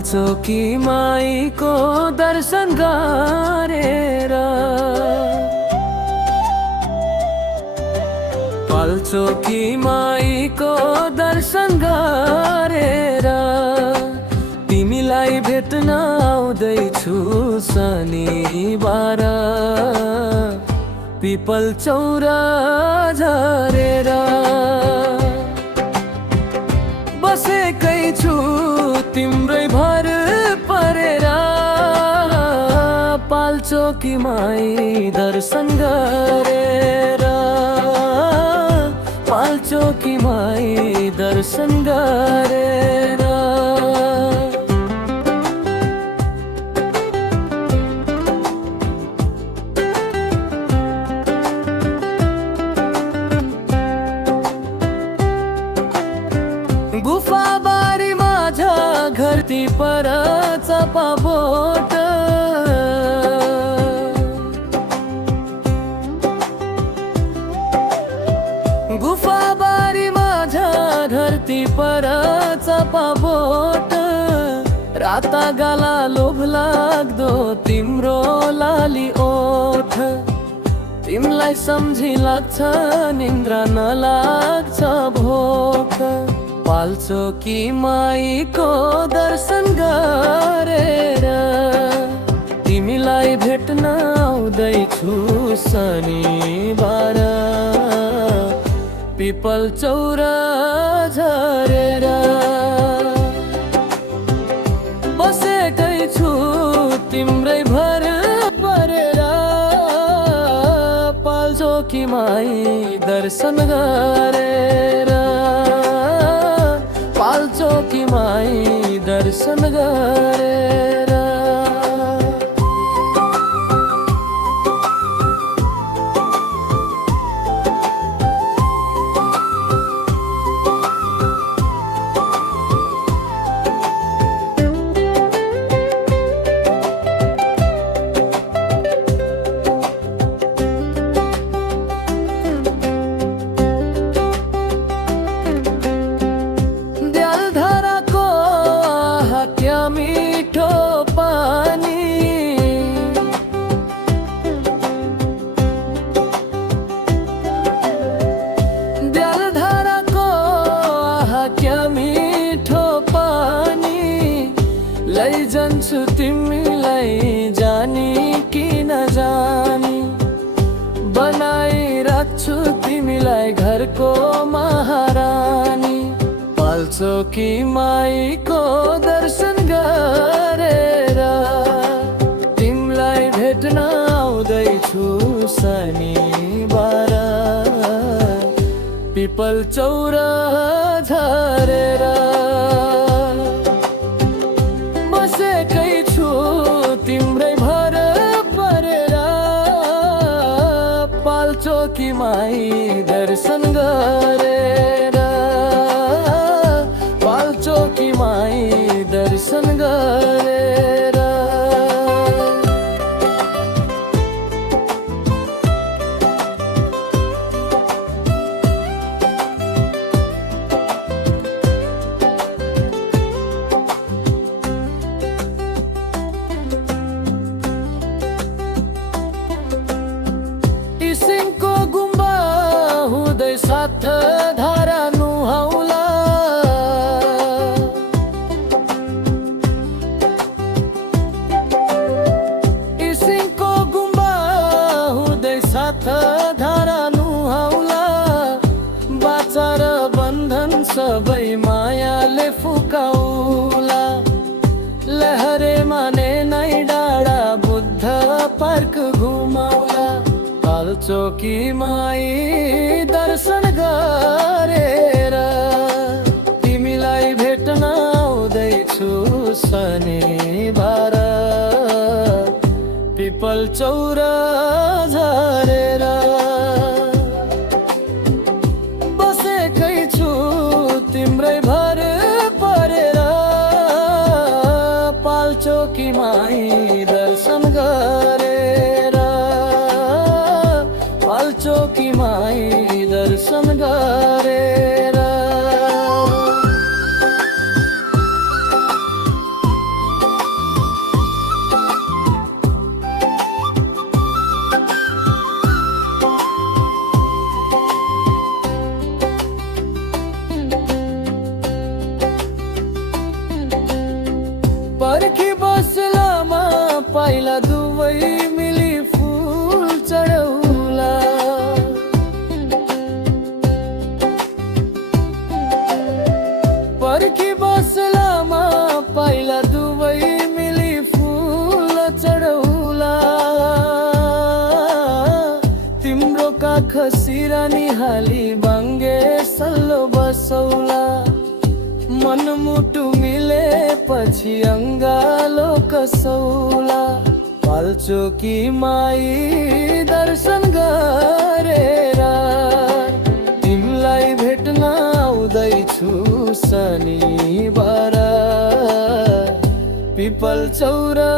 पाल्चोकी माईको दर्शन गरेर पाल्चोकी माईको दर्शन गरेर तिमीलाई भेट्न आउँदैछु शनिबार पिपल चौरा झरेर बसेकै छु तिम्रै भर परेर पाल्चोकी माई दर्शन गरेर पाल्चोकी माई दर्शन गरेर गुफा बारी माझ्या घरती पर चपाबोट गुफा बारी माझ्या घरती पर चपाबोट राता गाला लोभ लाग्दो तिम्रो लाली ओठ तिमलाई सम्झी लाग्छ निन्द्रा नलाग्छ भोक पाल्चोकी माईको दर्शन गरेर तिमीलाई भेट्न आउँदैछु शनिबार पिपल चौरा झरेर बसेकै छु तिम्रै भर परेर पाल्चोकी माई दर्शन गरेर पाल्चोकी माई दर्शन गरेर क्या मीठो पानी जलधारा को आहा क्या मीठो पानी लैजान्छु तिमीलाई जानी कि नजानी बनाइराख्छु तिमीलाई घरको महारानी पाल्चोकी माईको दर्शन गरेर तिमीलाई भेट्न आउँदैछु शनिबार पिपल चौरा झरेर बसेकै छु तिम्रै भर परेर पाल्चोकी माई दर्शन गरेर पाल्चोकी माई दर्शन गरेर इसिङको गुम्बा हुँदै साथ धारा नुहाउला धारा नुहाउला बाचार बन्धन सबै मायाले फुकाउला लहरे माने नै डाँडा बुद्ध पार्क घुमाउला पाल्चोकी माई दर्शन गरेर तिमीलाई भेट्न आउँदैछु शनिबार पिपल चौरा झरेर बसेकै छु तिम्रै भर परेर पाल्चोकी माई दर्शन गरेर पाल्चोकी माई दर्शन गरेर खसिरा निहाली बाङ्गे सल्लो बसौला मनमुटु मिलेपछि अङ्गालो कसौला पाल्चोकी माई दर्शन गरेर तिमीलाई भेट्न आउँदैछु शनिबार पिपल चौरा